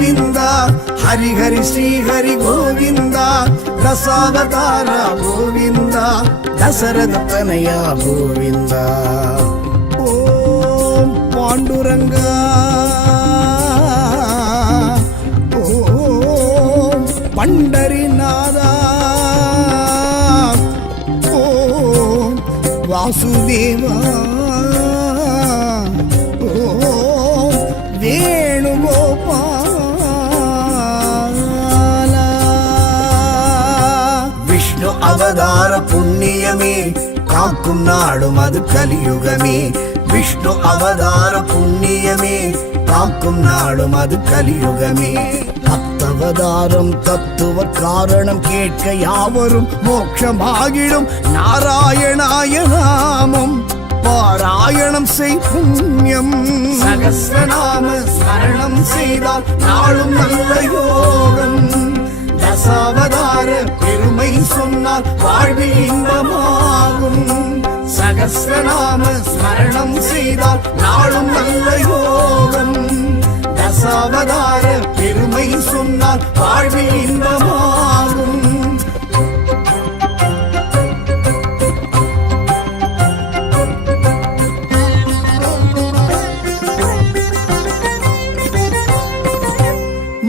கோவிந்தா ஹரி ஹரி ஸ்ரீ ஹரி கோவிந்தா தசாவதார கோவிந்தா தசரத தனயா கோவிந்தா ஓம் பாண்டுரங்கா ஓம் பண்டரிநாதா ஓம் வாசுதேவா அவதார புண்ணியமே காக்கும் நாடும் அது கலியுகமே விஷ்ணு அவதார புண்ணியமே காக்கும் நாடும் அது கலியுகமே பத்தவதாரம் தத்துவ காரணம் கேட்க யாவரும் மோட்சமாகிடும் நாராயணாய நாமம் பாராயணம் செய் புண்ணியம் சகஸ்ரநாம ஸ்மரணம் செய்தால் நாளும் நல்ல யோகம் தசாவதார பெருமை சொன்னால் வாழ்வில் இன்பமாகும் சகஸ்ரநாம ஸ்மரணம் செய்தால் நாளும் நல்ல யோகம் தசாவதார பெருமை சொன்னால் வாழ்வில் இன்பமாகும்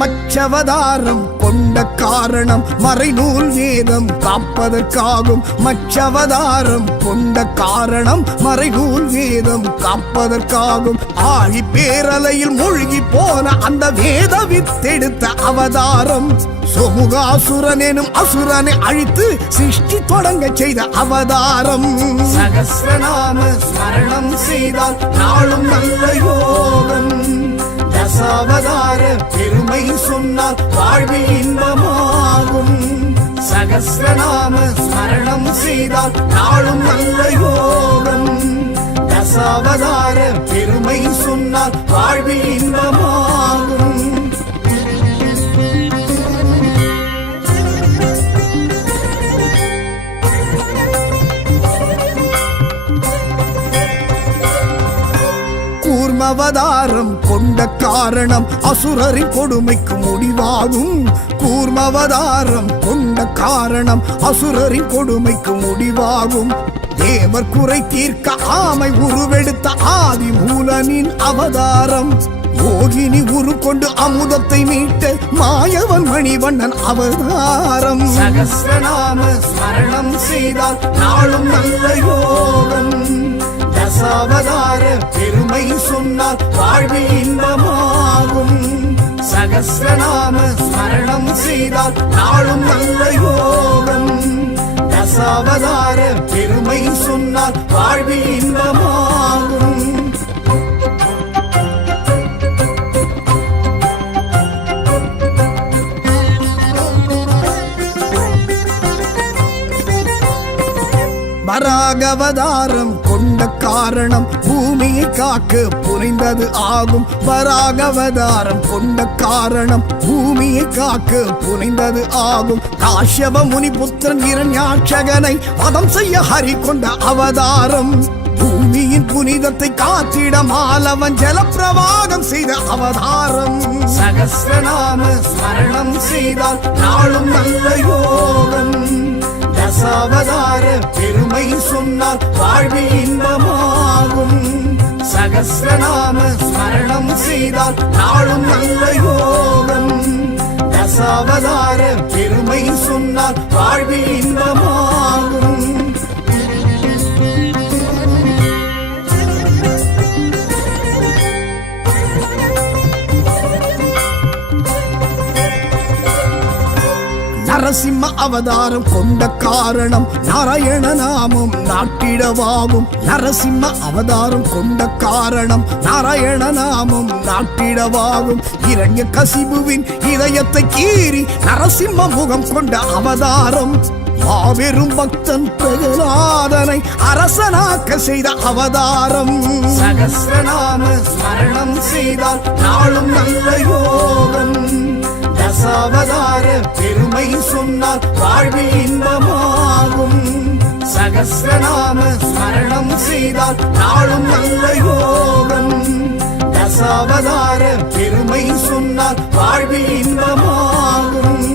மச்சவதாரம் கொண்ட காரணம் மறைநூல் வேதம் காப்பதற்காகும் மச்சவதாரம் கொண்ட காரணம் மறைநூல் வேதம் காப்பதற்காகும் ஆழி பேரலையில் மூழ்கி போன அந்த வேத வித்தெடுத்த அவதாரம் சோமுகாசுரன் எனும் அசுரனை அழித்து சிருஷ்டி தொடங்க செய்த அவதாரம் சகஸ்ரநாம ஸ்மரணம் செய்தால் நாளும் நல்ல யோகம் தசாவதார பெருமை சொன்னால் வாழ்வில் இன்பமாகும் சகஸ்ரநாம ஸ்மரணம் செய்தால் நாளும் நல்ல யோகம் தசாவதார பெருமை சொன்னால் வாழ்வில் இன்பமாகும் கூர்மவதாரம் கொண்ட காரணம் அசுரரின் கொடுமைக்கு முடிவாகும் கூர்மவதாரம் கொண்ட காரணம் அசுரரின் கொடுமைக்கு முடிவாகும் தேவர் குறை தீர்க்க ஆமை உருவெடுத்த ஆதி மூலனின் அவதாரம் யோகினி உரு கொண்டு அமுதத்தை மீட்ட மாயவன் மணிவண்ணன் அவதாரம் சகஸ்ரநாம ஸ்மரணம் செய்தால் நாளும் நல்ல யோகம் தசாவதார பெருமை சொன்னால் வாழ்வில் இன்பமாகும் சகஸ்ரநாம ஸ்மரணம் செய்தால் நாளும் நல்ல யோகம் தசாவதார பெருமை சொன்னால் வாழ்வில் இன்பமாகும் வராகவதாரம் கொண்ட காரணம் பூமியை காக்க புரிந்தது ஆகும் வராகவதாரம் கொண்ட காரணம் பூமியை காக்க புரிந்தது ஆகும் காஷ்யப முனிபுத்திரன் இரண்யாட்சகனை வதம் செய்ய ஹரி கொண்ட அவதாரம் பூமியின் புனிதத்தை காத்திட மாலவன் ஜலப்பிரவாகம் செய்த அவதாரம் சகஸ்ரநாம ஸ்மரணம் செய்தால் நாளும் நல்ல யோகம் தசாவதார பெருமை சொன்னால் வாழ்வில் இன்பமாகும் சகஸ்ரநாம ஸ்மரணம் செய்தால் நாளும் நல்ல யோகம் தசாவதார பெருமை சொன்னால் வாழ்வில் இன்பமாகும் நரசிம்ம அவதாரம் கொண்ட காரணம் நாராயண நாமம் நாட்டிடவாகும் நரசிம்ம அவதாரம் கொண்ட காரணம் நாராயண நாமம் நாட்டிடவாகும் இரண்ய கசிபுவின் இதயத்தை கீறி நரசிம்ம முகம் கொண்ட அவதாரம் மாபெரும் பக்தன் பிரகலாதனை அரசனாக்க செய்த அவதாரம் சகஸ்ரநாம ஸ்மரணம் செய்தால் நாளும் நல்ல யோகம் தசாவதார பெருமை சொன்னால் வாழ்வில் இன்பமாகும் சகஸ்ரநாம ஸ்மரணம் செய்தால் நாளும் நல்ல யோகம் தசாவதார பெருமை சொன்னால் வாழ்வில் இன்பமாகும்.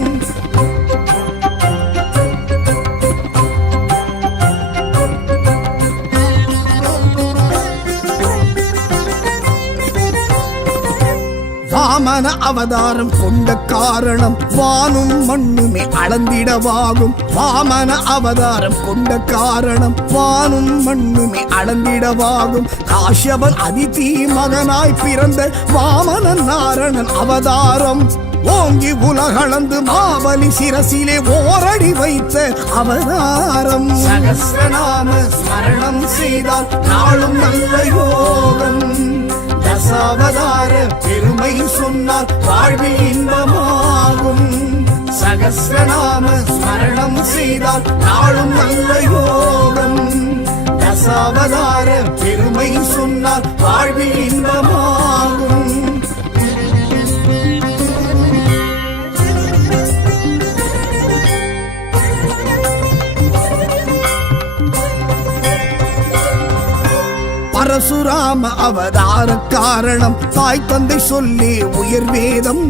வாமன அவதாரம் கொண்ட காரணம் வானும் மண்ணுமே அளந்திடவாகும். வாமன அவதாரம் கொண்ட காரணம் வானும் மண்ணுமே அளந்திடவாகும். காஷ்யபன் அதிதி மகனாய் பிறந்த வாமனன் நாரணன் அவதாரம் ஓங்கி உலகளந்து மாபலி சிரசிலே ஓரடி வைத்த அவதாரம். சகஸ்ரநாம ஸ்மரணம் செய்தால் நாளும் நல்ல யோகம். தசாவதார பெருமை சொன்னால் வாழ்வில் இன்பமாகும். சகஸ்ரநாம ஸ்மரணம் செய்தால் நாளும் நல்ல யோகம். தசாவதார பெருமை சொன்னால் வாழ்வில் இன்பமாகும். பரசுராம அவதார காரணம் தாய் தந்தை சொல்லி உயர் வேதம்.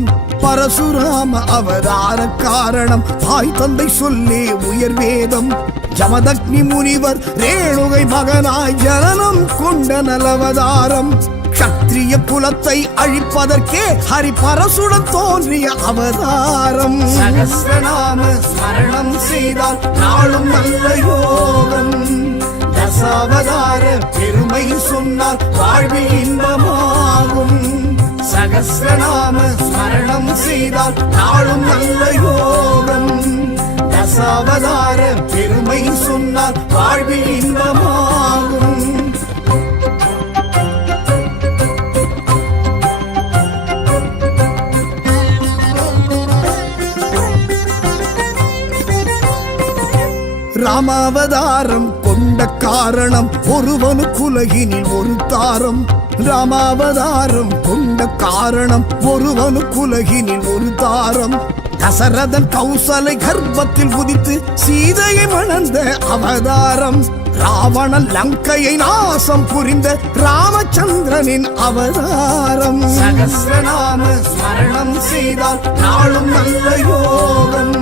பரசுராம அவதார காரணம் தாய் தந்தை சொல்லி உயர் வேதம். ஜமதக்னி முனிவர் ரேணுகை மகனாய் ஜனனம் கொண்ட நலவதாரம். க்ஷத்ரிய குலத்தை அழிப்பதற்கே ஹரி பரசுடன் தோன்றிய அவதாரம். சகஸ்ரநாம ஸ்மரணம் செய்தால் நாளும் நல்ல யோகம். தசாவதார பெருமை சொன்னால் வாழ்வில் இன்பமாகும். சகஸ்ரநாம ஸ்மரணம் செய்தால் நாளும் நல்ல யோகம். தசாவதார பெருமை சொன்னால் வாழ்வில் இன்பமாகும். ராமாவதாரம் கொண்ட காரணம் ஒருவனுக்குலகினில் ஒரு தாரம். ராமாவதாரம் கொண்ட காரணம் ஒருவனுக்குலகினில் ஒரு தாரம். தசரதன் கௌசலை கர்ப்பத்தில் உதித்து சீதையை மணந்த அவதாரம். ராவணன் லங்கையை நாசம் புரிந்த ராமச்சந்திரனின் அவதாரம். சகஸ்ரநாம ஸ்மரணம் செய்தால் நாளும் நல்ல யோகம்.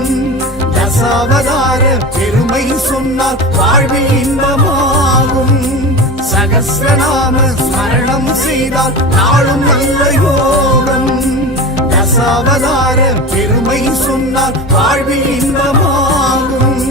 தசாவதார பெருமை சொன்னால் வாழ்வில் இன்பமாகும். சகஸ்ரநாம ஸ்மரணம் செய்தால் நாளும் நல்ல யோகம். தசாவதார பெருமை சொன்னால் வாழ்வில் இன்பமாகும்.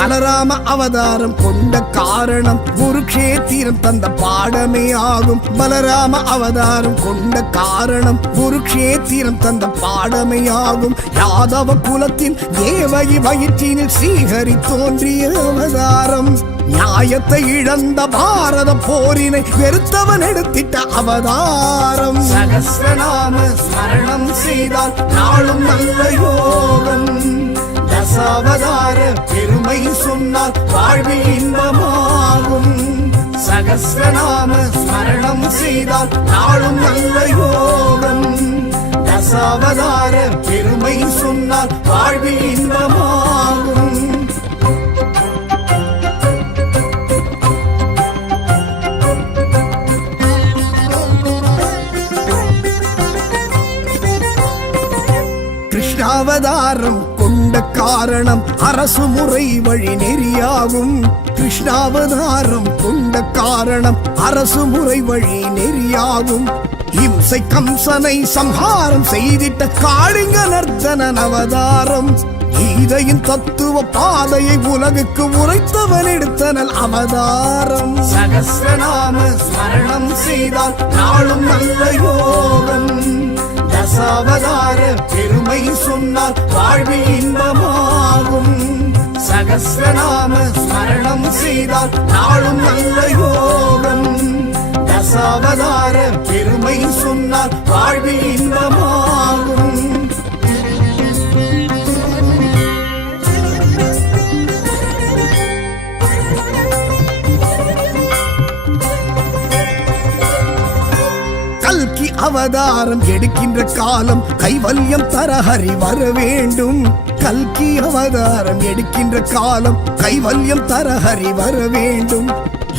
பலராம அவதாரம் கொண்ட காரணம் குருக்ஷேத்திரம் தந்த பாடமே ஆகும். பலராம அவதாரம் கொண்ட காரணம் குருக்ஷேத்திரம் தந்த பாடமே ஆகும். யாதவ குலத்தின் தேவகி வயிற்றினில் ஸ்ரீஹரி தோன்றிய அவதாரம். நியாயத்தை இழந்த பாரத போரினை வெறுத்தவன் எடுத்திட்ட அவதாரம். சகஸ்ரநாம ஸ்மரணம் செய்தால் நாளும் நல்ல யோகம். தசாவதார பெருமை சொன்னால் வாழ்வில் இன்பமாகும். சகஸ்ரநாம ஸ்மரணம் செய்தால் நாளும் நல்ல யோகம். தசாவதார பெருமை சொன்னால் வாழ்வில் இன்பமாகும். கிருஷ்ணாவதாரம் கொண்ட காரணம் அரசு முறை வழி நெறியாகும். கிருஷ்ணாவதாரம் கொண்ட காரணம் அரசு முறை வழி நெறியாகும். இம்சை கம்சனை சம்ஹாரம் செய்திட்ட காளிங்க நர்த்தனன் அவதாரம். கீதையின் தத்துவ பாதையை உலகுக்கு உரைத்தவன் எடுத்தனல் அவதாரம். சகஸ்ரநாம ஸ்மரணம் செய்தால் நாளும் நல்ல யோகம். தசாவதார பெருமை சொன்னால் வாழ்வில் இன்பமாகும். சகஸ்ரநாம ஸ்மரணம் செய்தால் நாளும் நல்ல யோகம். தசாவதார பெருமை சொன்னால் வாழ்வில் இன்பமாகும். அவதாரம் எடுக்கின்ற காலம் கைவல்யம் தர ஹரி வர வேண்டும். கல்கி அவதாரம் எடுக்கின்ற காலம் கைவல்யம் தர ஹரி வர வேண்டும்.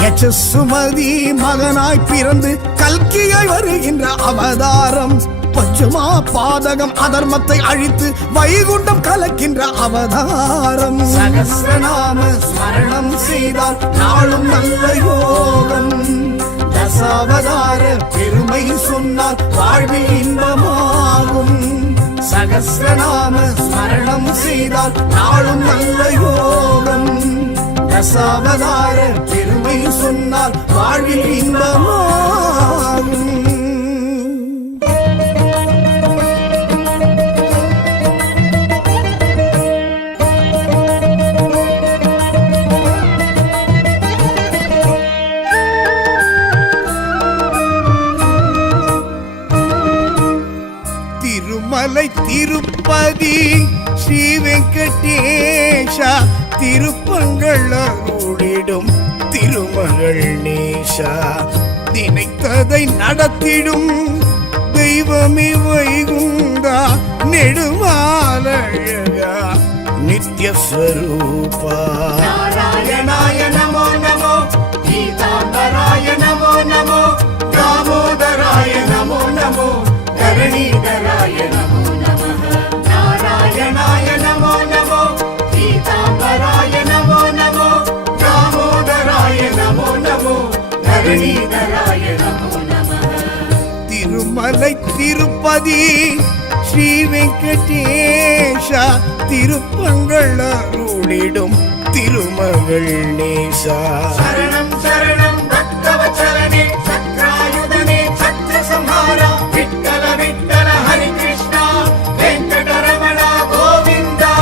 யசசுமதி மகனாய் பிறந்து கல்கியாய் வருகின்ற அவதாரம். பஞ்சமா பாதகம் அதர்மத்தை அழித்து வைகுண்டம் கலக்கின்ற அவதாரம். சகஸ்ரநாம ஸ்மரணம் செய்தால் நாளும் நல்ல யோகம். தசாவதார பெருமை சொன்னால் வாழ்வில் இன்பமாகும். சகஸ்ரநாம ஸ்மரணம் செய்தால் நாளும் நல்ல யோகம். தசாவதார பெருமை சொன்னால் வாழ்வில் இன்பமாகும். திருமலை திருப்பதி ஸ்ரீ வெங்கடேஷா திருப்பங்கள் அருளிடும் திருமகள் நேஷா. நினைத்ததை நடத்திடும் தெய்வமே வைகுண்டா. நெடுமாலழகா நித்யஸ்வரூபா. நாராயணாய நமோ நமோ பீதாம்பராய நமோ நமோ தாமோதராய நமோ நமோ தரணீதராய நமோ நமः. நாராயணாய நமோ நமோ பீதாம்பராய நமோ நமோ தாமோதராய நமோ நமோ தரணீதராய நமோ நமः. திருமலை திருப்பதி ஸ்ரீ வெங்கடேஷா திருப்பங்கள் அருளிடும் திருமகள் நேசா. சரணம் சரணம் பக்தவச்சலனே சக்ராயுதனே சத்ர சம்ஹாரா. விட்டல விட்டல ஹரி கிருஷ்ணா வெங்கடரமண கோவிந்தா.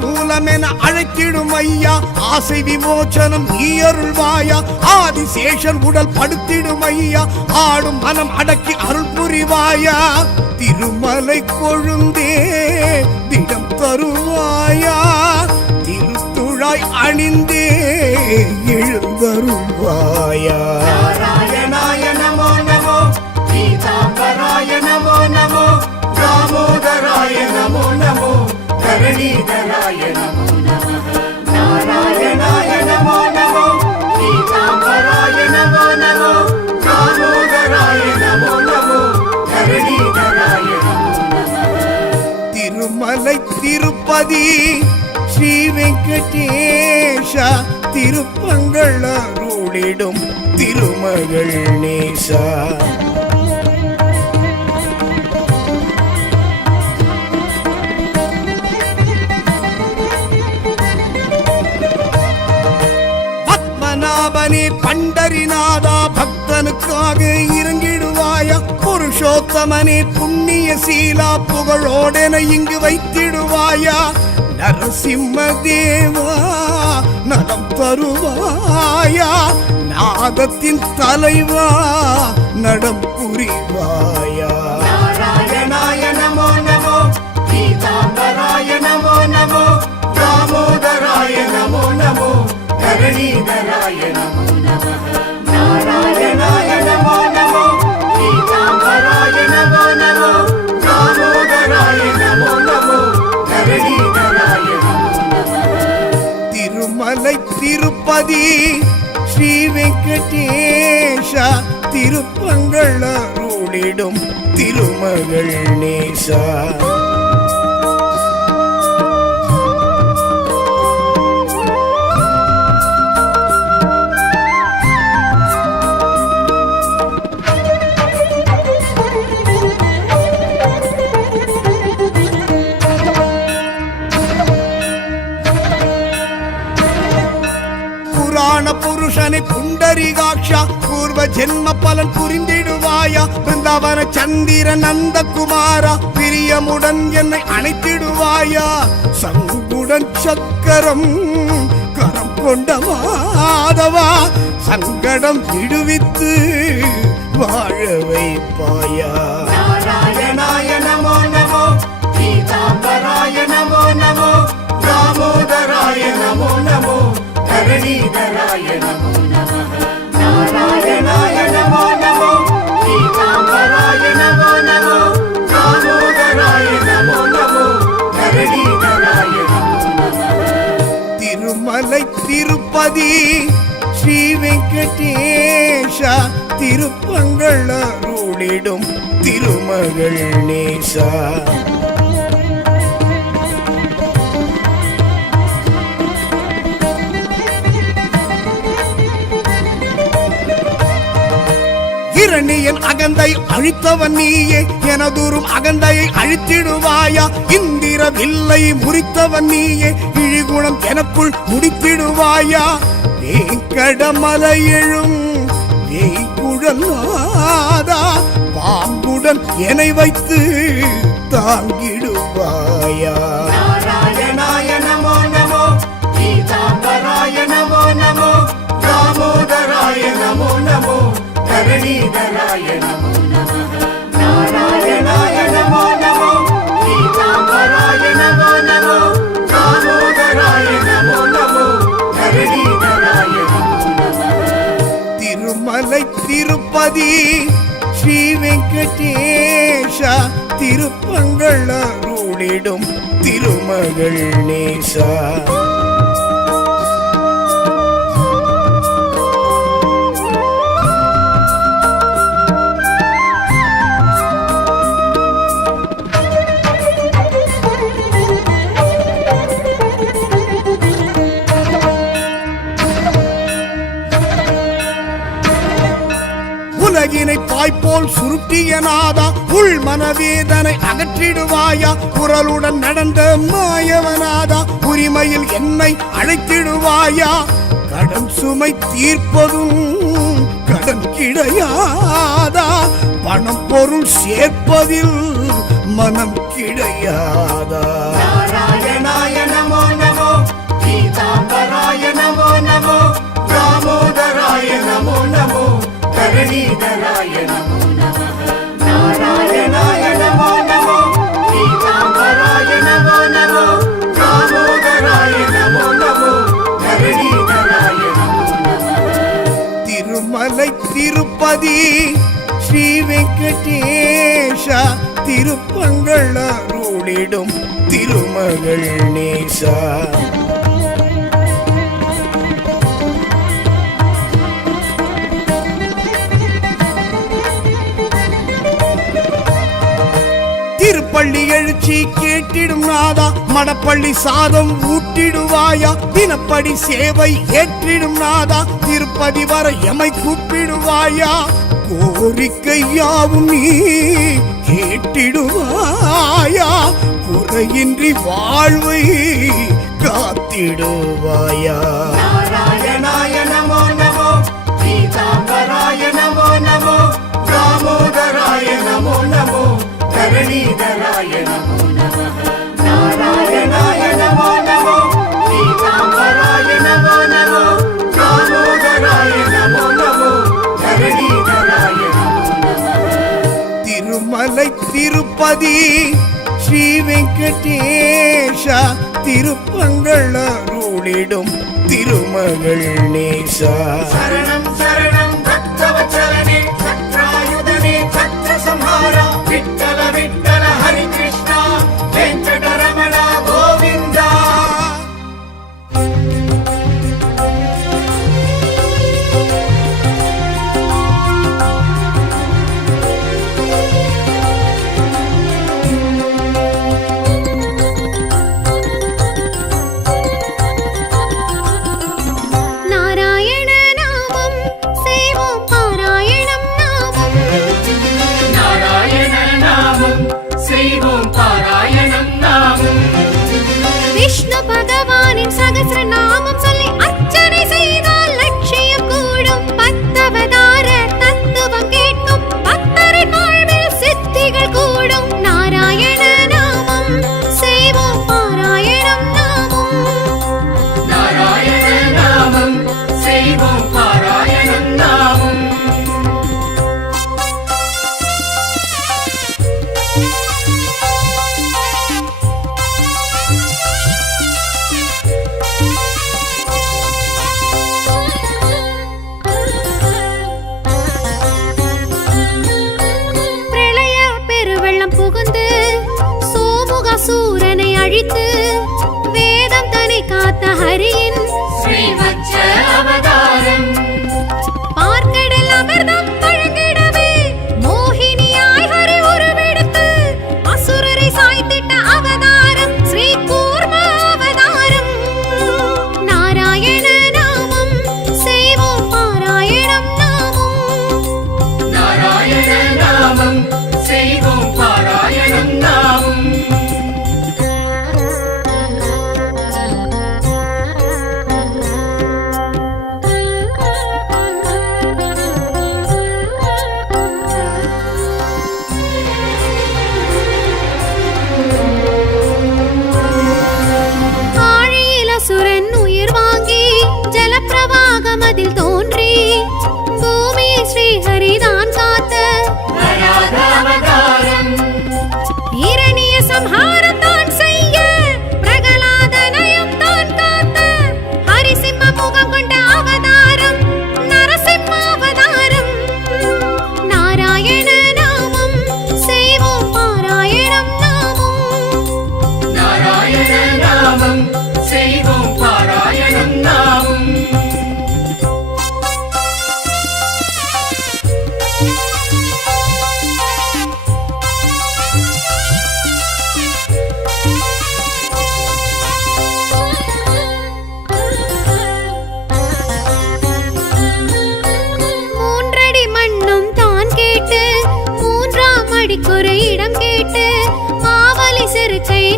மூலமென அழைத்திடும் ஐயா ஆசை விமோச்சனம் நீ அருள்வாயா. ஆதிசேஷன் உடல் படுத்திடும் ஐயா ஆடும் மனம் அடக்கி அருள் புரிவாயா. திருமலை கொழுந்தே திடம் தருவாயா. திருத்துழாய் அணிந்தே எழுந்தருள்வாயா. நாராயணாய நமோ நமோ பீதாம்பராய நமோ நமோ தாமோதராய நமோ நமோ தரணீதராய நமோ நமः. நாராயணாய நமோ நமோ பீதாம்பராய நமோ நமோ தாமோதராய நமோ நமோ தரணீதராய நமோ நமः. திருமலை திருப்பதி ஸ்ரீ வெங்கடேஷா திருப்பங்கள் அருளிடும் திருமகள் நேசா. பத்மநாபனே பண்டரிநாதா பக்தனுக்காக இறங்கிடுவாயா. புருஷோத்தமனே புண்ணிய சீலா புகழோடென இங்கு வைத்திடுவாயா. நரசிம்ம தேவா நலம் தருவாயா. நாதத்தின் தலைவா நடம் புரிவாயா. நாராயணாய நமோ நமோ பீதாம்பராய நமோ நமோ தாமோதராய நமோ நமோ தரணீதராய நமோ நமः. நாராயணாய நமோ நமோ பீதாம்பராய நமோ நமோ தாமோதராய நமோ நமோ தரணீதராய நமோ நமः. திருமலை திருப்பதி ஸ்ரீ வெங்கடேஷா திருப்பங்கள் அருளிடும் திருமகள் நேசா. புருஷனை புண்டரிகாட்சா பூர்வ ஜென்ம பலன் புரிந்திடுவாயா. பிருந்தாவன சந்திர நந்த குமாரா பிரியமுடன் என்னை அணைத்திடுவாயா. சங்குடன் சக்கரம் கர வரம் கொண்ட மாதவா சங்கடம் விடுவித்து வாழ வைப்பாயா. நாராயணாய நமோ நமோ, பீதாம்பராய நமோ நமோ, தாமோதராய நமோ நமோ, தரணீதராய நமோ நமः. நாராயணாய நமோ நமோ, பீதாம்பராய நமோ நமோ, தாமோதராய நமோ நமோ, தரணீதராய நமோ நமः. திருமலை திருப்பதி ஸ்ரீ வெங்கடேஷா திருப்பங்கள் அருளிடும் திருமகள் நேசா. இரணியன் அகந்தை அழித்தவன் நீயே, எனதூரும் அகந்தையை அழித்திடுவாயா. இந்திர வில்லை முறித்தவன் நீயே, இழிகுணம் எனக்குள் முடித்திடுவாயா. வேங்கடமலை எழும் வேய்குழலாதா பாம்புடன் என்னை வைத்து தாங்கிடுவாயா. நாராயணாய நமோ நமோ, பீதாம்பராய நமோ நமோ, தாமோதராய நமோ நமோ, தரணீதராய நமோ நமः. நாராயணாய நமோ நமோ, பீதாம்பராய நமோ நமோ, தாமோதராய நமோ நமோ, தரணீதராய நமோ நமः. திருமலை திருப்பதி ஸ்ரீ வெங்கடேஷா திருப்பங்கள் அருளிடும் திருமகள் நேசா. உலகினை பாய்போல் சுருட்டிய நாதா உள் மனவேதனை அகற்றிடுவாயா. குரலுடன் நடந்த மாயவனாதா உரிமையில் என்னை அழைத்திடுவாயா. கடன் சுமை தீர்ப்பதும் கடன் கிடையாதா, பணம் பொருள் சேர்ப்பதில் மனம் கிடையாதா. நாராயணாய நமோ நமோ, பீதாம்பராய நமோ நமோ, தாமோதராய நமோ நமோ, தரணீதராய நமோ நமः. நாராயணாய நமோ நமோ, பீதாம்பராய நமோ நமோ, தாமோதராய நமோ நமோ, தரணீதராய நமோ நமः. திருமலை திருப்பதி ஸ்ரீ வெங்கடேஷா திருப்பங்கள் அருளிடும் திருமகள் நேசா. திருப்பள்ளி எழுச்சி கேட்டிடும் நாதா மடப்பள்ளி சாதம் ஊட்டிடுவாயா. தினப்படி சேவை ஏற்றிடும் நாதா திருப்பதி வர எமை கூப்பிடுவாயா. கோரிக்கை யாவும் நீ கேட்டிடுவாயா, குறையின்றி வாழ்வை காத்திடுவாயா. நாராயணாய நமோ நமோ, பீதாம்பராய நமோ நமோ, தாமோதராய நமோ நமோ, தரணீதராய நமோ நமः. நாராயணாய நமோ நமோ, பீதாம்பராய நமோ நமோ, தாமோதராய நமோ நமோ, தரணீதராய நமோ நமः. திருமலை திருப்பதி ஸ்ரீ வெங்கடேஷா திருப்பங்கள் அருளிடும் திருமகள் நேசா. சரணம் சரணம் பக்தவத்சலனே, சத்ராயுதனே, சத்ரசம்ஹாரா, விட்டல விட்டல ஹரி கிருஷ்ணா, வெங்கடரமண கோவிந்தா. நாராயண நாமம் செய்வோம் பாராயணம் நாமம். நாராயண நாமம் செய்வோம் பாராயணம் நாமம். விஷ்ணு பகவானின் சகஸ்ர நாமம் சொல்லி அர்ச்சனை செய்தால் லட்சியம் கூடும். பத்தவதார தத்துவம் கேட்கும் பக்தரின் வாழ்வில் சித்திகள் கூடும். நாராயண நாமம் செய்வோம் பாராயணம் நாமம். நாராயண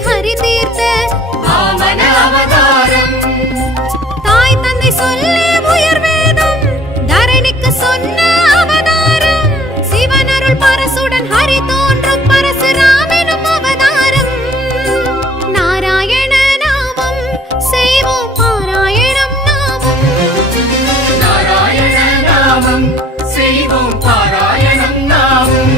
ஹரி தீர்த்த வாமன அவதாரம் தாய் தந்தை சொல்லே உயர் வேதம் தரணிக்கு சொன்ன அவதாரம் சிவனருள் பரசுடன் ஹரி தோன்றும் பரசுராமெனும் அவதாரம் நாராயண நாமம் செய்வோம் பாராயணம் நாமம் நாராயண நாமம் செய்வோம் பாராயணம் நாமம்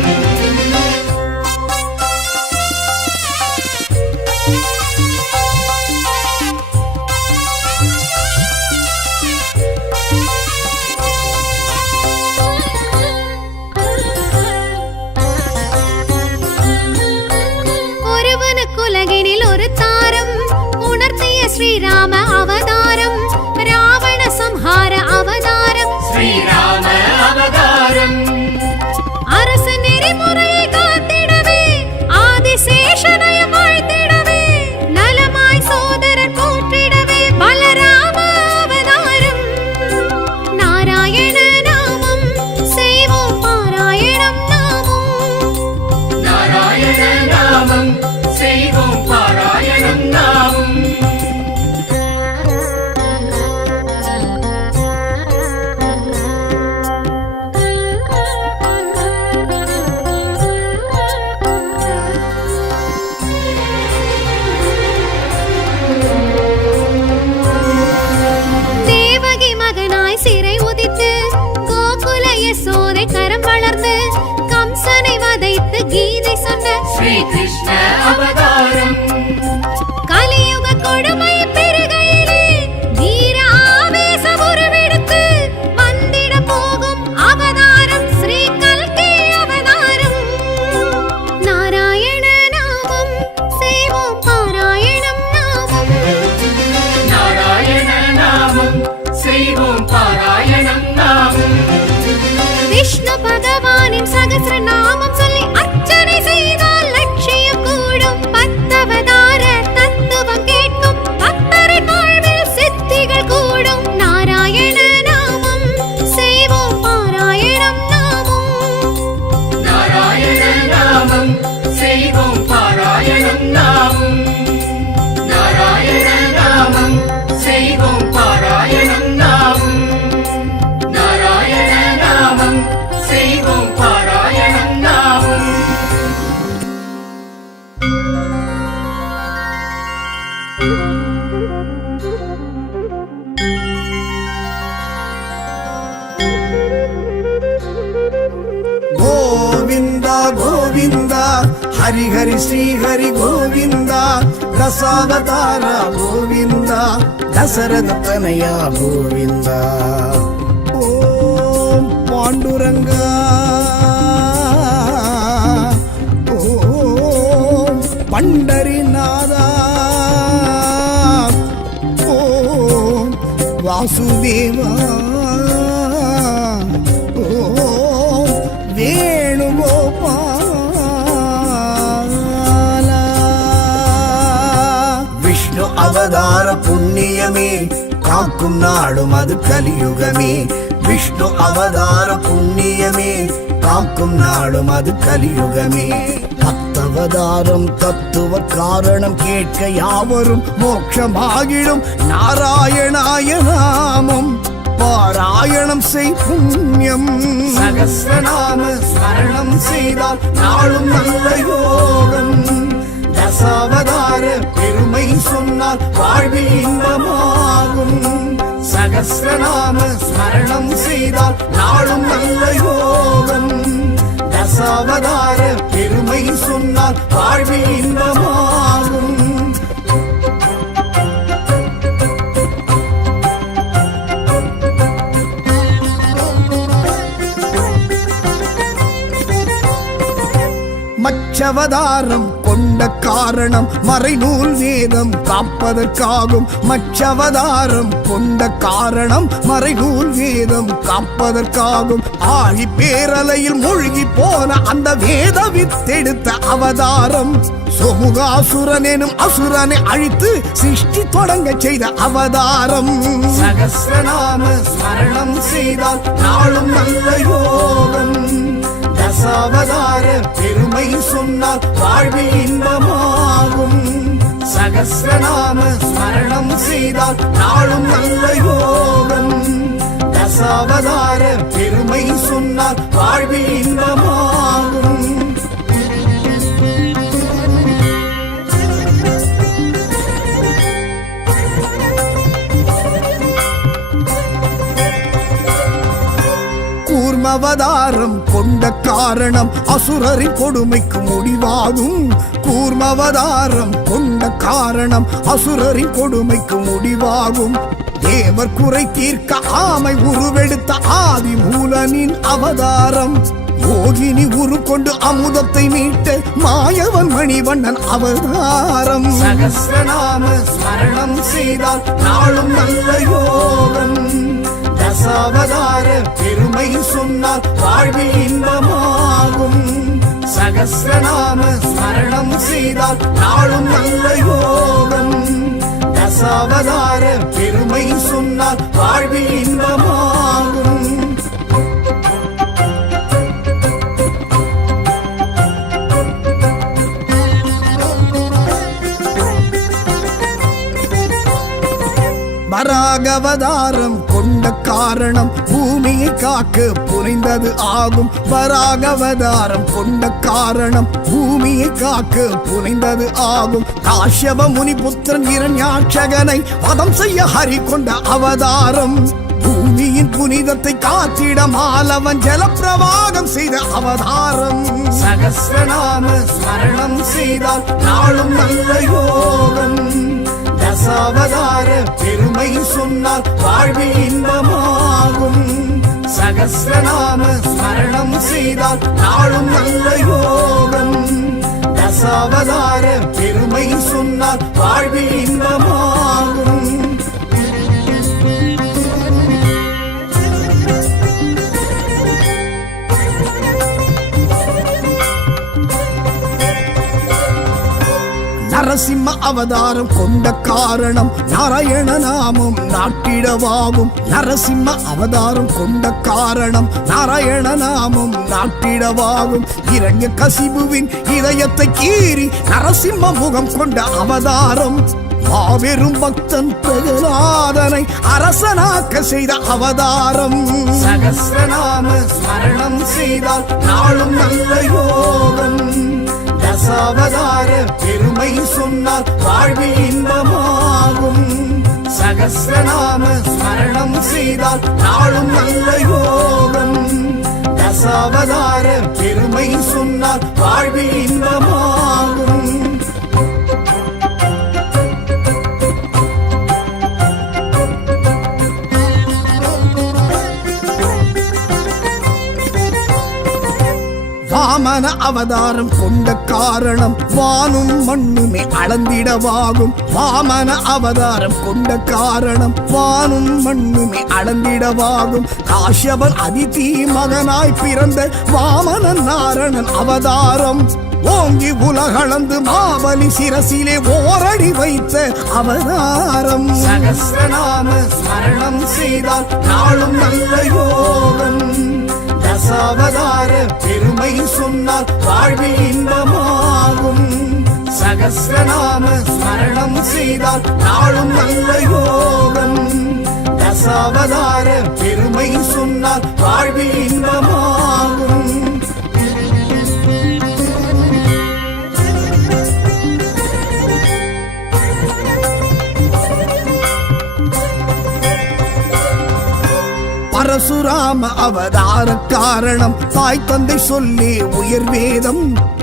ஒருவனுக்குலகினில் ஒரு தாரம் உணர்த்திய ஸ்ரீராம அவதாரம் ராவண சம்ஹார அவதாரம் ஸ்ரீராம அவதாரம் அரசு நெறிமுறையை காத்திடவே ஆதிசேஷனயம் வாழ்த்திடவே நலமாய் சோதரர் போற்றிடவே பலராம அவதாரம் நாராயண நாமம் செய்வோம் பாராயணம் நாமம் நாராயண நாமம் செய்வோம் பாராயணம் நாமம் தேவகி மகனாய் சிறை உதித்து கோகுல யசோதை கரம் வளர்ந்து கம்சனை வதைத்து கீதை சொன்ன ஸ்ரீ கிருஷ்ண அவதாரம் கலியுக கொடுமை பெருகையிலே வீர ஆவேசம் உருவெடுத்து வந்திட போகும் அவதாரம் ஸ்ரீ கல்கி அவதாரம் நாராயண நாமம் செய்வோம் பாராயணம் நாமம் நாராயண நாமம் செய்வோம் பாராயணம் நாமம் விஷ்ணு பகவானின் சகஸ்ர நாமம் சொல்லி அர்ச்சனை செய்தால் லட்சியம் கூடும் பத்தவதார தத்துவம் கேட்கும் பக்தரின் வாழ்வில் சித்திகள் கூடும் நாராயண நாமம் செய்வோம் பாராயணம் நாமம் நாராயண நாமம் செய்வோம் பாராயணம் நாமம் நாராயண நாமம் செய்வோம் பாராயணம் நாமம் நாராயண நாமம் செய்வோம் பாராயணம் நாமம் கோவிந்தா கோவிந்தா ஹரி ஹரி ஸ்ரீ ஹரி கோவிந்தா ரசாவதார கோவிந்தா தசரத தனயா கோவிந்தா ஓம் பாண்டுரங்கா ஓம் பண்டரிநாதா ஓம் வாசுதேவா ஓம் வேணுகோபாலா விஷ்ணு அவதார புண்ணியமே காக்கும் நாடும் அது கலியுகமே விஷ்ணு அவதார புண்ணியமே காக்கும் நாடும் அது கலியுகமே பத்தவதாரம் தத்துவ காரணம் கேட்க யாவரும் மோட்சமாகிடும் நாராயணாய நாமம் பாராயணம் செய் புண்ணியம் சகஸ்ரநாம ஸ்மரணம் செய்தால் நாளும் நல்ல யோகம் தசாவதார பெருமை சொன்னால் வாழ்வில் இன்பமாகும் சகஸ்ரநாம ஸ்மரணம் செய்தால் நாளும் நல்ல யோகம் தசாவதார பெருமை சொன்னால் வாழ்வில் இன்பமாகும் மச்சவதாரம் கொண்ட காரணம் மறைநூல் வேதம் காப்பதற்காகும் மச்சவதாரம் கொண்ட காரணம் மறைநூல் வேதம் காப்பதற்காகும் ஆழி பேரலையில் மூழ்கி போன அந்த வேத வித்தெடுத்த அவதாரம் சோமுகாசுரன் எனும் அசுரனை அழித்து சிருஷ்டி தொடங்க செய்த அவதாரம் சகஸ்ரநாம ஸ்மரணம் செய்தால் நாளும் நல்ல யோகம் தசாவதார பெருமை சொன்னால் வாழ்வில் இன்பமாகும் சகஸ்ரநாம ஸ்மரணம் செய்தால் நாளும் நல்ல யோகம் தசாவதார பெருமை சொன்னால் வாழ்வில் இன்பமாகும் கூர்மவதாரம் கொண்ட காரணம் அசுரரின் கொடுமைக்கு முடிவாகும் கூர்மவதாரம் கொண்ட காரணம் அசுரரின் கொடுமைக்கு முடிவாகும் தேவர் குறை தீர்க்க ஆமை உருவெடுத்த ஆதி மூலனின் அவதாரம் யோகினி உரு கொண்டு அமுதத்தை மீட்ட மாயவன் மணிவண்ணன் அவதாரம் சகஸ்ரநாம ஸ்மரணம் செய்தால் நாளும் நல்ல யோகம் தசாவதார பெருமை சொன்னால் வாழ்வில் இன்பமாகும் சகஸ்ரநாம ஸ்மரணம் செய்தால் நாளும் நல்ல யோகம் தசாவதார பெருமை சொன்னால் வாழ்வில் இன்பமாகும் வராகவதாரம் கொண்ட காரணம் பூமியை காக்க புரிந்தது ஆகும் வராகவதாரம் கொண்ட காரணம் பூமியை காக்க புரிந்தது ஆகும் காஷ்யப முனி புத்திரன் இரண்யாட்சகனை வதம் செய்ய ஹரி கொண்ட அவதாரம் பூமியின் புனிதத்தை காத்திட மாலவன் ஜலப்பிரவாகம் செய்த அவதாரம் சகஸ்ரநாம ஸ்மரணம் செய்தால் நாளும் நல்ல யோகம் தசாவதார பெருமை சொன்னால் வாழ்வில் இன்பமாகும் சகஸ்ரநாம ஸ்மரணம் செய்தால் நாளும் நல்ல யோகம் தசாவதார பெருமை சொன்னால் வாழ்வில் இன்பமாகும் நரசிம்ம அவதாரம் கொண்ட காரணம் நாராயண நாமம் நாட்டிடவாகும் நரசிம்ம அவதாரம் கொண்ட காரணம் நாராயண நாமம் நாட்டிடவாகும் இரண்ய கசிபுவின் இதயத்தை கீறி நரசிம்ம முகம் கொண்ட அவதாரம் மாபெரும் பக்தன் பிரகலாதனை அரசனாக்க செய்த அவதாரம் சகஸ்ரநாம ஸ்மரணம் செய்தால் நாளும் நல்ல யோகம் தசாவதார பெருமை சொன்னால் வாழ்வில் இன்பமாகும் சகஸ்ரநாம ஸ்மரணம் செய்தால் நாளும் நல்ல யோகம் தசாவதார பெருமை சொன்னால் வாழ்வில் இன்பமாகும் வாமன அவதாரம் கொண்ட காரணம் வானும் மண்ணுமே அளந்திடவாகும் வாமன அவதாரம் கொண்ட காரணம் வானும் மண்ணுமே அளந்திடவாகும் காஷ்யபன் அதிதி மகனாய் பிறந்த வாமனன் நாரணன் அவதாரம் ஓங்கி உலகளந்து மாபலி சிரசிலே ஓரடி வைத்த அவதாரம் சகஸ்ரநாம ஸ்மரணம் செய்தால் நாளும் நல்ல யோகம் தசாவதார பெருமை சொன்னால் வாழ்வில் இன்பமாகும் சகஸ்ரநாம ஸ்மரணம் செய்தால் நாளும் நல்ல யோகம் தசாவதார பெருமை சொன்னால் வாழ்வில் இன்பமாகும் பரசுராம அவதார காரணம் தாய் தந்தை சொல்லி உயர் வேதம்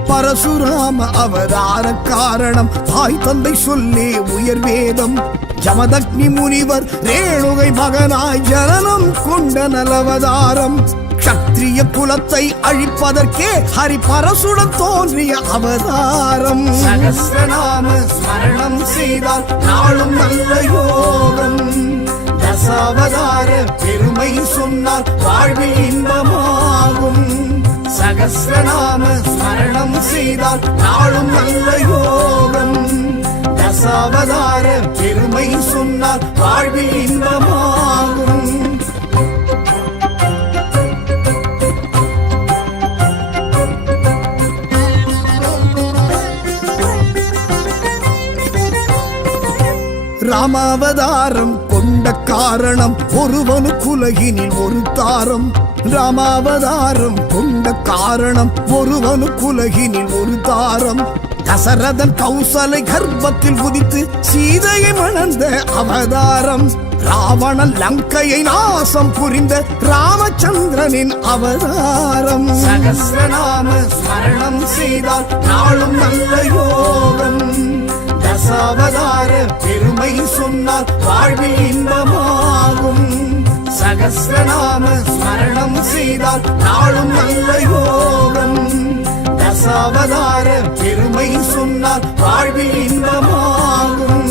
பரசுராம அவதார காரணம் தாய் தந்தை சொல்லி உயர் வேதம் ஜமதக்னி முனிவர் ரேணுகை மகனாய் ஜனனம் கொண்ட நலவதாரம் க்ஷத்ரிய குலத்தை அழிப்பதற்கே ஹரி பரசுடன் தோன்றிய அவதாரம் சகஸ்ரநாம ஸ்மரணம் செய்தால் நாளும் நல்ல யோகம் தசாவதார பெருமை சொன்னால் வாழ்வில் இன்பமாகும் சகஸ்ரநாம ஸ்மரணம் செய்தால் நாளும் நல்ல யோகம் தசாவதார பெருமை சொன்னால் வாழ்வில் இன்பமாகும் ராமாவதாரம் கொண்ட காரணம் ஒருவனுக்குலகினில் ஒரு தாரம். ராமாவதாரம் கொண்ட காரணம் ஒருவனுக்குலகினில் ஒரு தாரம். தசரதன் கௌசலை கர்ப்பத்தில் உதித்து சீதையை மணந்த அவதாரம். ராவணன் லங்கையை நாசம் புரிந்த ராமச்சந்திரனின் அவதாரம். சகஸ்ரநாம ஸ்மரணம் செய்தால் நாளும் நல்ல யோகம். தசாவதார பெருமை சொன்னால் வாழ்வில் இன்பமாகும். சகஸ்ரநாம ஸ்மரணம் செய்தால் நாளும் நல்ல யோகம். தசாவதார பெருமை சொன்னால் வாழ்வில் இன்பமாகும்.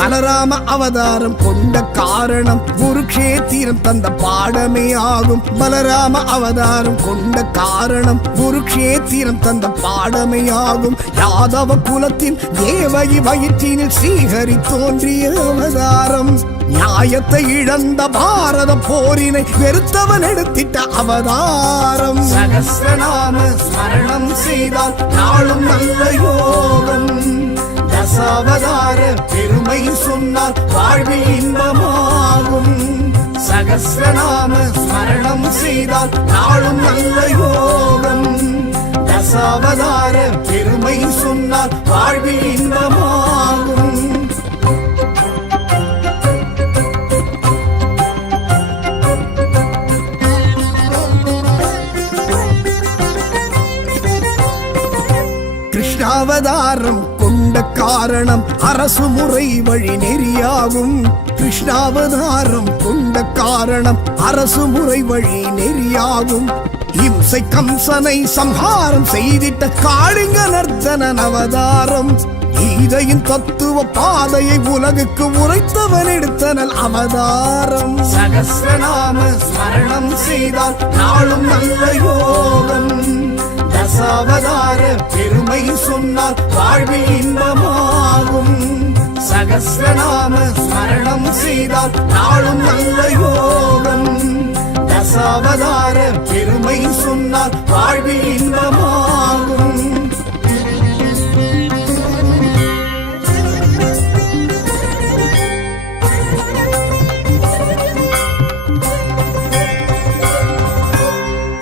பலராம அவதாரம் கொண்ட காரணம் குருக்ஷேத்திரம் தந்த பாடமே ஆகும். பலராம அவதாரம் கொண்ட காரணம் குருக்ஷேத்திரம் தந்த பாடமே ஆகும். யாதவ குலத்தின் தேவகி வயிற்றினில் ஸ்ரீஹரி தோன்றிய அவதாரம். நியாயத்தை இழந்த பாரத போரினை வெறுத்தவன் எடுத்திட்ட அவதாரம். சகஸ்ரநாம ஸ்மரணம் செய்தால் நாளும் நல்ல யோகம். தசாவதார பெருமை சொன்னால் வாழ்வில் இன்பமாகும். சகஸ்ரநாம ஸ்மரணம் செய்தால் நாளும் நல்ல யோகம். தசாவதார பெருமை சொன்னால் வாழ்வில் இன்பமாகும். கிருஷ்ணாவதாரம் கொண்ட காரணம் அரசு முறை வழி நெறியாகும். கிருஷ்ணாவதாரம் கொண்ட காரணம் அரசு முறை வழி நெறியாகும். இம்சை கம்சனை சம்ஹாரம் செய்திட்ட காளிங்க நர்த்தனன் அவதாரம். கீதையின் தத்துவ பாதையை உலகுக்கு உரைத்தவன் எடுத்தனல் அவதாரம். சகஸ்ரநாம ஸ்மரணம் செய்தால் நாளும் நல்ல யோகம். தசாவதார பெருமை சொன்னால் வாழ்வில் இன்பமாகும். சகஸ்ரநாம ஸ்மரணம் செய்தால் நாளும் நல்ல யோகம். தசாவதார பெருமை சொன்னால் வாழ்வில் இன்பமாகும்.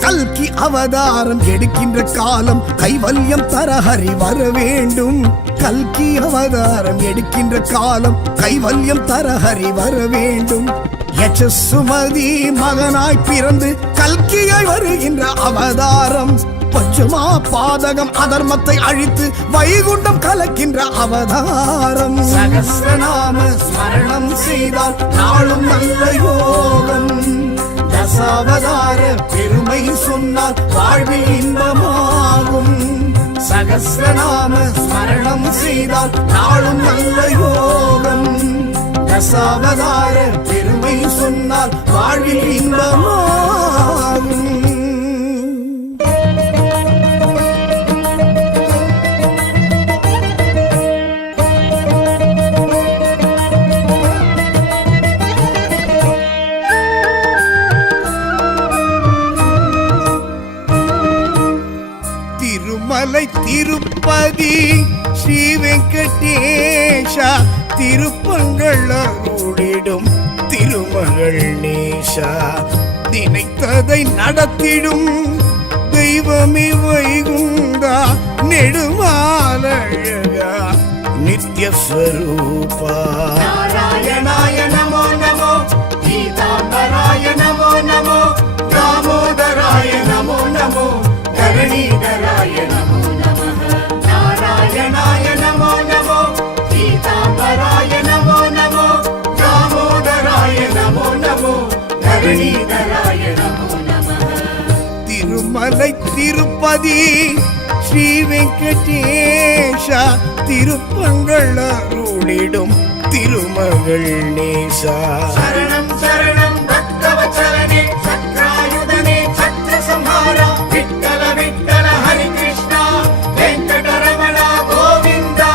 கல்கி அவதாரம் எடுக்கின்ற காலம் கைவல்யம் தர ஹரி வர வேண்டும். கல்கி அவதாரம் எடுக்கின்ற காலம் கைவல்யம் தர ஹரி வர வேண்டும். யசசுமதி மகனாய் பிறந்து கல்கியாய் வருகின்ற அவதாரம். பஞ்சமா பாதகம் அதர்மத்தை அழித்து வைகுண்டம் கலக்கின்ற அவதாரம். சகஸ்ரநாம ஸ்மரணம் செய்தால் நாளும் நல்ல யோகம். தசாவதார பெருமை சொன்னால் வாழ்வில் இன்பமாகும். சகஸ்ரநாம ஸ்மரணம் செய்தால் நாளும் நல்ல யோகம். தசாவதார பெருமை சொன்னால் வாழ்வில் இன்பமாகும். திருமலை திருப்பதி ஸ்ரீ வெங்கடேஷா திருப்பங்கள் அருளிடும் திருமகள் நேஷா. நினைத்ததை நடத்திடும் தெய்வமே வைகுண்டா. நெடுமாலழகா நித்யஸ்வரூபா. நாராயணாய நமோ நமோ பீதாம்பராய நமோ நமோ தாமோதராய நமோ நமோ தரணீதராய நமோ நமः. நாராயணாய நமோ நமோ பீதாம்பராய நமோ நமோ தாமோதராய நமோ நமோ தரணீதராய நமோ நமः. திருமலை திருப்பதி ஸ்ரீ வெங்கடேஷா திருப்பங்கள் அருளிடும் திருமகள் நேசா. சரணம் சரணம் பக்தவத்சலனே சக்ராயுதனே சத்ர சம்ஹாரா. விட்டல விட்டல ஹரி கிருஷ்ணா வெங்கடரமண கோவிந்தா.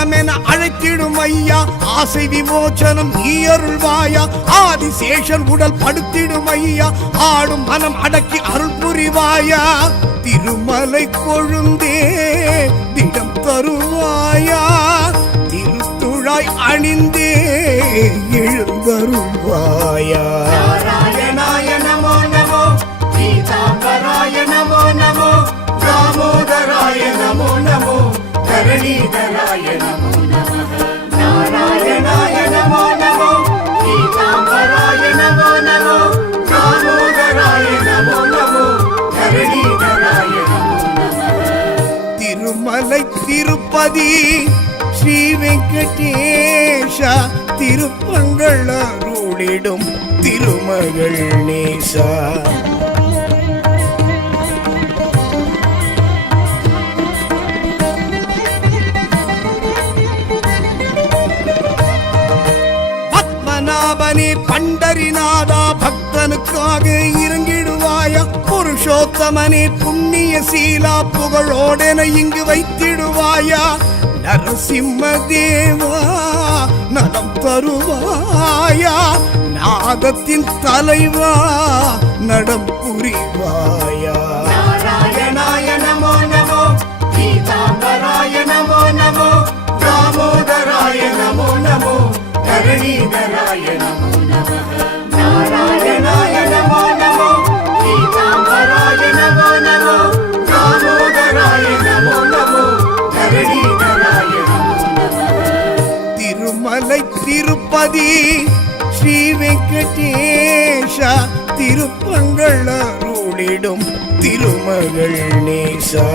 பதமென அழைத்திடும் ஐயா, ஆசை விமோச்சனம் நீ அருள்வாயா. ஆதிசேஷன் உடல் படுத்திடும் ஐயா, ஆடும் மனம் அடக்கி அருள் புரிவாயா. திருமலை கொழுந்தே திடம் தருவாயா, திருத்துழாய் அணிந்தே எழுந்தருள்வாயா. நாராயணாய நமோ நமோ, பீதாம்பராய நமோ நமோ, தாமோதராய நமோ நமோ, தரணீதராய நமோ நமः. நாராயணாய நமோ நமோ, பீதாம்பராய நமோ நமோ, தாமோதராய நமோ நமோ, தரணீதராய நமோ நமः. திருமலை திருப்பதி ஸ்ரீ வெங்கடேஷா, திருப்பங்கள் அருளிடும் திருமகள் நேசா. பத்மநாபனே பண்டரிநாதா, பக்தனுக்காக இறங்கிடுவாயா. புருஷோத்தமனே புண்ணிய சீலா, புகழோடென இங்கு வைத்திடுவாயா. நரசிம்ம தேவா நலம் தருவாயா, நாதத்தின் தலைவா நடம் புரிவாயா. நாராயணாய நமோ நமோ, பீதாம்பராய நமோ நமோ, தாமோதராய நமோ நமோ, தரணீதராய நமோ நமः. நாராயணாய நமோ நமோ, பீதாம்பராய நமோ நமோ, தாமோதராய நமோ நமோ, தரணீதராய நமோ நமः. திருமலை திருப்பதி ஸ்ரீ வெங்கடேஷா, திருப்பங்கள் அருளிடும் திருமகள் நேசா.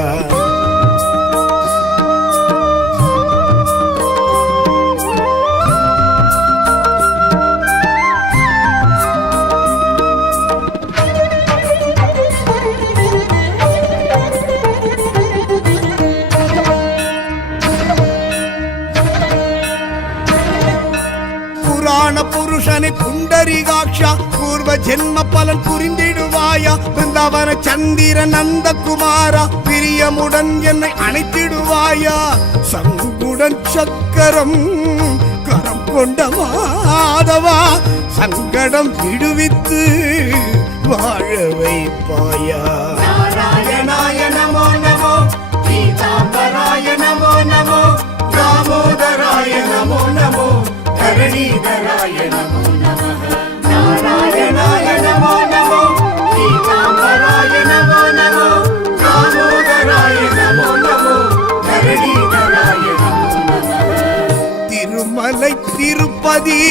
புருஷனை புண்டரிகாட்சா, பூர்வ ஜென்ம பலன் புரிந்திடுவாயா. பிருந்தாவன சந்திர நந்தகுமாரா, பிரியமுடன் என்னை அணைத்திடுவாயா. சங்குடன் சக்கரம் கரம் கொண்ட மாதவா, சங்கடம் விடுவித்து வாழ வைப்பாயா. நாராயணாய நமோ நமோ, பீதாம்பராய நமோ நமோ, தாமோதராய நமோ நமோ, தரணீதராய நமோ நமः. நாராயணாய நமோ நமோ, பீதாம்பராய நமோ நமோ, தாமோதராய நமோ நமோ, தரணீதராய நமோ நமः. திருமலை திருப்பதி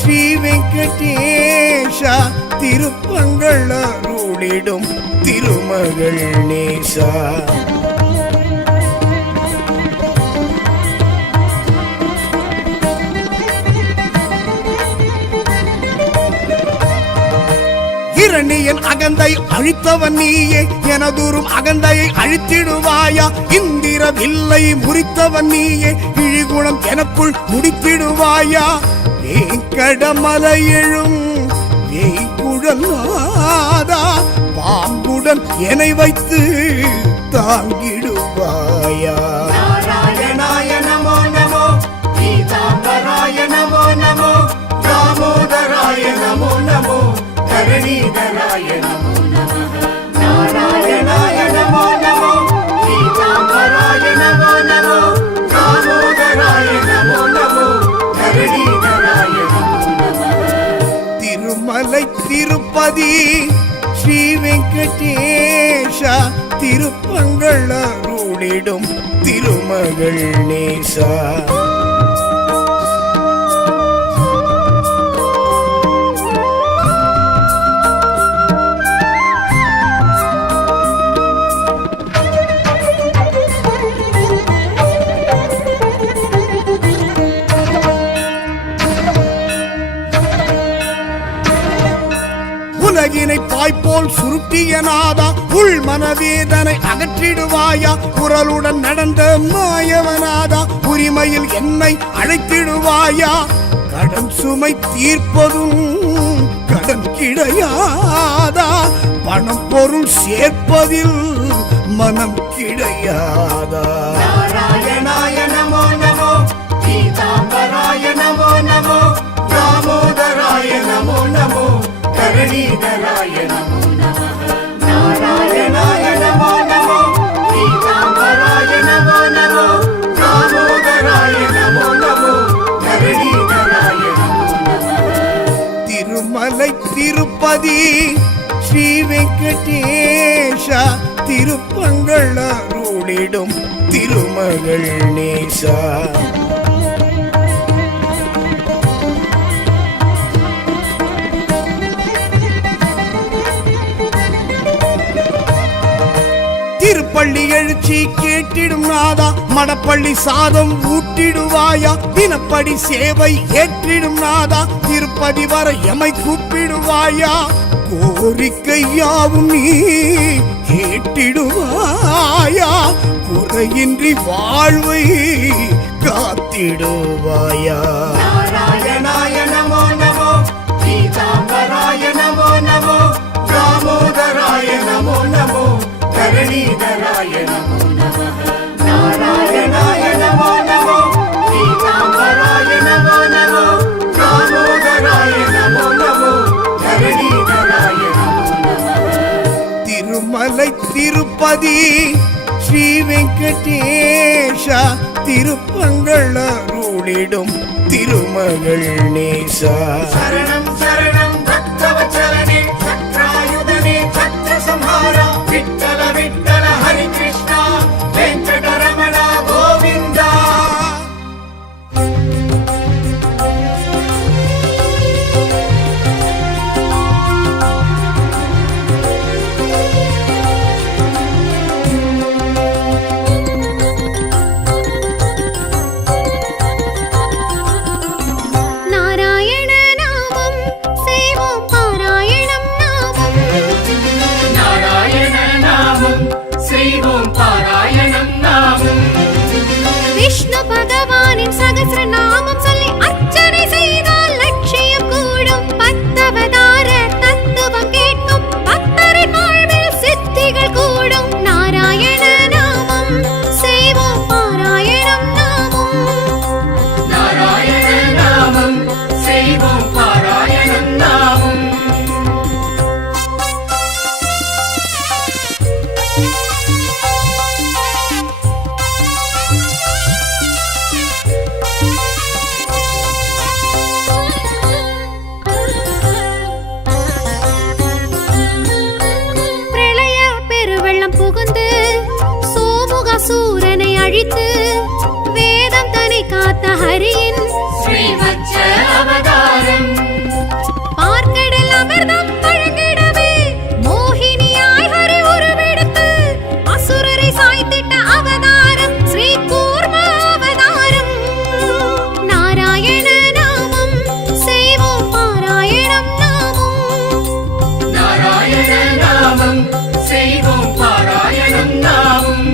ஸ்ரீ வெங்கடேஷா, திருப்பங்கள் அருளிடும் திருமகள் நேசா. இரணியன் அகந்தை அழித்தவன் நீயே, எனதுரும் அகந்தையை அழித்திடுவாயா. இந்திர வில்லை முறித்தவன் நீயே, இழிகுணம் எனக்குள் முடித்திடுவாயா. வேங்கடமலை எழும் வேய்குழலாதா, பாம்புடன் என்னை வைத்து தாங்கிடுவாயா. நாராயணாய நமோ நமோ, பீதாம்பராய நமோ நமோ, தாமோதராய நமோ நமோ, தரணீதராய நமோ நமः. நாராயணாய நமோ நமோ, பீதாம்பராய நமோ நமோ, தாமோதராய நமோ நமோ, தரணீதராய நமோ நமः. திருமலை திருப்பதி ஸ்ரீ வெங்கடேஷா, திருப்பங்கள் அருளிடும் திருமகள் நேசா. உலகினை பாய்போல் சுருட்டிய நாதா, உள் மனவேதனை அகற்றிடுவாயா. குரலுடன் நடந்த மாயவனாதா, உரிமையில் என்னை அழைத்திடுவாயா. கடன் சுமை தீர்ப்பதும் கடன் கிடையாதா, பணம் பொருள் சேர்ப்பதில் மனம் கிடையாதா. நாராயணாய நமோ நமோ, धरणीधराय नमो नमः नारायणाय नमो नमो पीताम्बराय नमो नमो दामोदराय नमो नमो धरणीधराय नमो नमः திருமலை திருப்பதி ஸ்ரீ வெங்கடேஷ திருப்பங்கள் அருளிடும் திருமகள் நேசா திருப்பள்ளி எழுச்சி கேட்டிடும் நாதா மடப்பள்ளி சாதம் ஊட்டிடுவாயா தினப்படி சேவை ஏற்றிடும் நாதா திருப்பதி வர எமை கூப்பிடுவாயா கோரிக்கையாவும் நீ கேட்டிடுவாயா குறையின்றி வாழ்வை காத்திடுவாயா नारायणाय नमो नमो पीताम्बराय नमो नमो दामोदराय नमो नमो धरणीधराय नमो नमः नारायणाय नमो नमो पीताम्बराय नमो नमो दामोदराय नमो नमो धरणीधराय नमो नमः திருமலை திருப்பதி ஸ்ரீ வெங்கடேஷ திருப்பங்கள் அருளிடும் திருமகள் நேசா शरणं शरणं भक्तवत्सलने चक्रायुधने छत्रसंहारा विठ्ठल विठ्ठल हरि कृष्णा वेङ्कटरमण गोविन्दा நாராயண நாமம் செய்வோம் பாராயணம் நாமம் नारायण नामं செய்வோம் பாராயணம் நாமம் விஷ்ணு பகவானின் சகஸ்ர நாமம் சொல்லி அர்ச்சனை செய்தால் லட்சியம் கூடும் பத்தவதார தத்துவம் கேட்கும் பக்தரின் வாழ்வில் சித்திகள் கூடும் நாராயண நாமம் செய்வோம் பாராயணம் நாமம் नारायण नामं செய்வோம் பாராயணம் நாமம் பிரளய பெருவெள்ளம் புகுந்து சோமுகசூரனை அழித்து வேதம் தன்னை காத்த ஹரியின் ஸ்ரீவத்ச அவதாரம் பார்க்கடல் அமிர்தம் வழங்கிடவே மோகினியாய் ஹரி உருவெடுத்து அசுரரை சாய்த்திட்ட அவதாரம் ஸ்ரீ கூர்ம அவதாரம் நாராயண நாமம் செய்வோம் பாராயணம் நாமம் நாராயண நாமம் செய்வோம் பாராயணம் நாமம்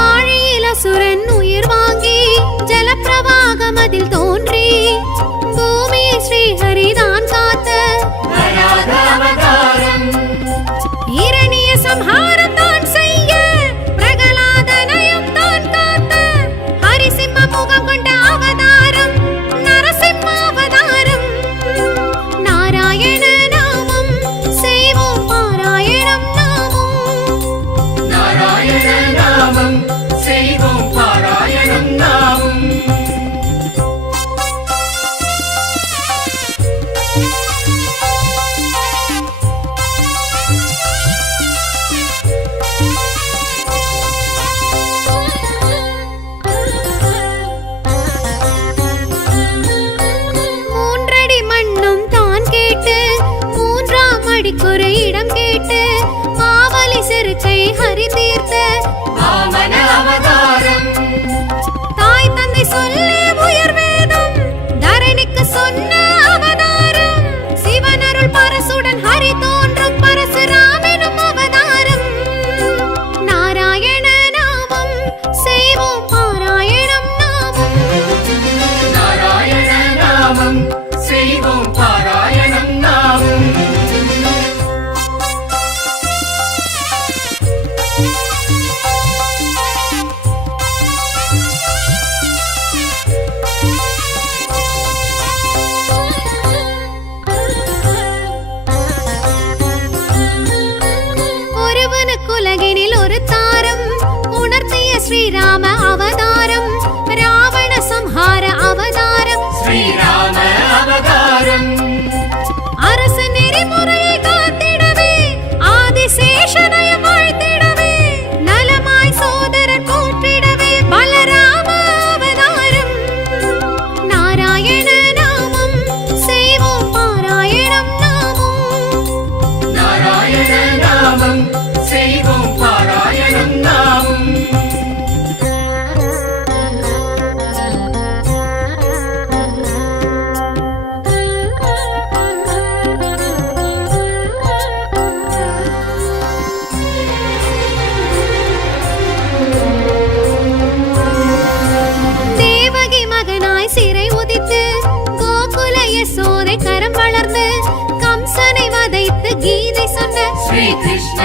ஆழியில் அசுரன் உயிர் வாங்கி ஜலப்பிரவாகம் அதில் தோன்றி பூமியை ஸ்ரீஹரிதான் காத்த வராக அவதாரம் இரணிய சம்ஹாரம் தான் செய்ய பிரகலாதனையும் தான் காத்த ஹரிசிம்ம முகம் கொண்ட அவதாரம் நரசிம்ம அவதாரம் நாராயண நாமம் செய்வோம் பாராயணம் நாமம் நாராயண நாமம் செய்வோம் பாராயணம் நாமம் மூன்றடி மண்ணும் தான் கேட்டு மூன்றாம் அடிக்குறை இடம் கேட்டு மாவலி சிறுச்சை ஹரி தீர்த்த வாமன அவதாரம் தாய் தந்தை சொல்லே உயர் வேதம் தரணிக்கு சொன்ன அவதாரம் சிவனருள் பரசுடன் ஹரி தோன்றும் பரசுராமெனும் அவதாரம் நாராயண நாமம் செய்வோம் பாராயணம் நாமம் நாராயண நாமம் செய்வோம் ஸ்ரீராம அவதாரம் ராவண சம்ஹார அவதாரம் ஸ்ரீராம அவதாரம் அரச நெறிமுறையை காத்திடவே ஆதிசேஷனை வாழ்த்திடவே நலமாய் சோதரர் போற்றிடவே பலராம அவதாரம் நாராயண நாமம் செய்வோம் பாராயணம் நாமும் நாராயண நாமம் செய்வோம் பாராயணம் நாமும் தேவகி மகனாய் சிறை உதித்து கோகுல யசோதை கரம் வளர்ந்து கம்சனை வதைத்து கீதை சொன்ன ஸ்ரீ கிருஷ்ண